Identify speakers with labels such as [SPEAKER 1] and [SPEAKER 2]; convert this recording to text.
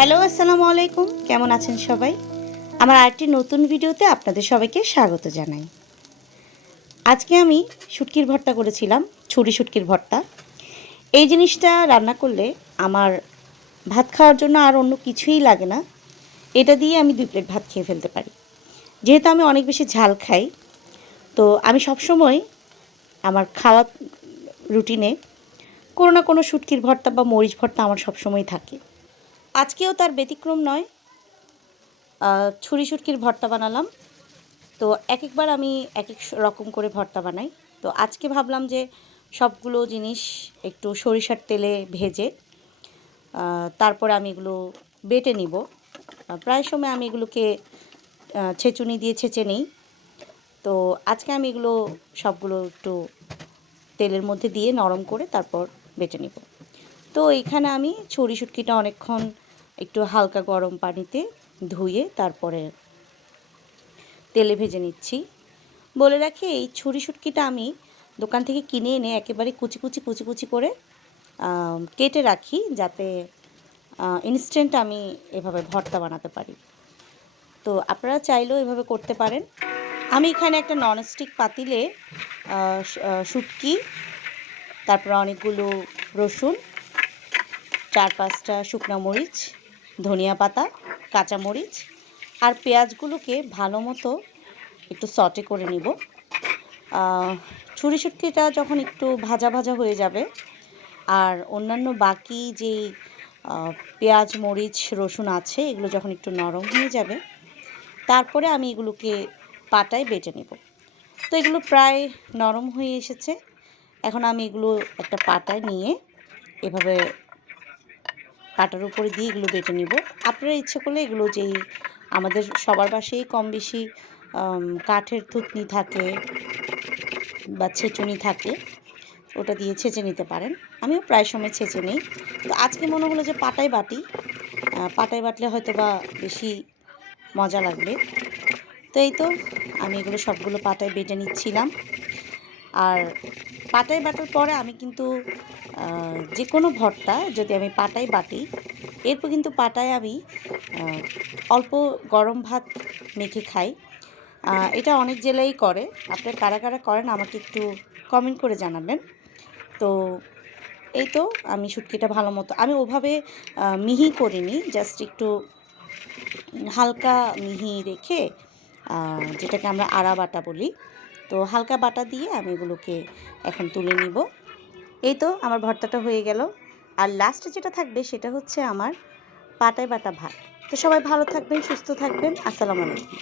[SPEAKER 1] Hello, আসসালামু আলাইকুম। কেমন আছেন সবাই? আমার আরেকটি নতুন ভিডিওতে আপনাদের সবাইকে স্বাগত জানাই। আজকে আমি শুটকির ভর্তা করেছিলাম, ছুরি শুটকির ভর্তা। এই জিনিসটা রান্না করলে আমার ভাত খাওয়ার জন্য আর অন্য কিছুই লাগে না। এটা দিয়ে আমি দুই প্লেট ভাত খেয়ে ফেলতে পারি। যেহেতু আমি অনেক বেশি ঝাল খাই, তো আমি সবসময় আমার খাওয়া রুটিনে কোনো না কোনো শুটকির ভর্তা বা মরিচ ভর্তা আমার সবসময় থাকে। আজকেও তার ব্যতিক্রম নয়। ছুরি শুটকির ভর্তা বানালাম। তো এক একবার আমি এক এক রকম করে ভর্তা বানাই। তো আজকে ভাবলাম যে সবগুলো জিনিস একটু সরিষার তেলে ভেজে তারপরে আমি এগুলো বেটে নিব। প্রায় সময় আমি এগুলোকে ছেঁচুনি দিয়ে ছেঁচে নিই। তো আজকে আমি এগুলো সবগুলো একটু তেলের মধ্যে দিয়ে নরম করে তারপর বেটে নিব। তো এখানে আমি ছড়ি শুটকিটা অনেকক্ষণ একটু হালকা গরম পানিতে ধুয়ে তারপরে তেলে ভেজে নিচ্ছি। বলে রাখি, এই ছুরি শুটকিটা আমি দোকান থেকে কিনে এনে একেবারে কুচি কুচি কুচি কুচি করে কেটে রাখি যাতে ইনস্ট্যান্ট আমি এভাবে ভর্তা বানাতে পারি। তো আপনারা চাইলেও এভাবে করতে পারেন। আমি এখানে একটা ননস্টিক পাতিলে শুটকি, তারপর অনেকগুলো রসুন চার পাঁচটা শুকনো মরিচ, ধনিয়া পাতা, কাঁচা মরিচ আর পেঁয়াজগুলোকে ভালো মতো একটু সটে করে নিব। ছুরি শুটকিটা যখন একটু ভাজা ভাজা হয়ে যাবে আর অন্যান্য বাকি যে পেঁয়াজ, মরিচ, রসুন আছে এগুলো যখন একটু নরম হয়ে যাবে, তারপরে আমি এগুলোকে পাটায় বেটে নেব। তো এগুলো প্রায় নরম হয়ে এসেছে। এখন আমি এগুলো একটা পাটায় নিয়ে এভাবে পাটার উপরে দিয়ে এগুলো বেটে নিব। আপনারা ইচ্ছে করলে এগুলো যেই আমাদের সবার বাসেই কম বেশি কাঠের থুতনি থাকে বা ছেঁচুনি থাকে, ওটা দিয়ে ছেঁচে নিতে পারেন। আমিও প্রায় সময় ছেঁচে নিই। তো আজকে মনে হলো যে পাটায় বাটি পাটায় বাটলে হয়তো বা বেশি মজা লাগবে। তো এই তো, আমি এগুলো সবগুলো পাটায় বেটে নিচ্ছিলাম। আর পাটায় বাটার পরে আমি কিন্তু যে কোনো ভর্তা যদি আমি পাটায় বাটি, এরপর কিন্তু পাটায় আমি অল্প গরম ভাত মেখে খাই। এটা অনেক জেলাই করে। আপনার কারা কারা করেন আমাকে একটু কমেন্ট করে জানাবেন। তো এই তো আমি শুটকিটা ভালো মতো, আমি ওভাবে মিহি করিনি জাস্ট একটু হালকা মিহি রেখে যেটাকে আমরা আড়া বাটা বলি। তো হালকা বাটা দিয়ে আমি এগুলোকে এখন তুলে নিব। এই তো আমার ভর্তাটা হয়ে গেল। আর লাস্টে যেটা থাকবে সেটা হচ্ছে আমার পাটায় বাটা ভাত। তো সবাই ভালো থাকবেন, সুস্থ থাকবেন। আসসালামু আলাইকুম।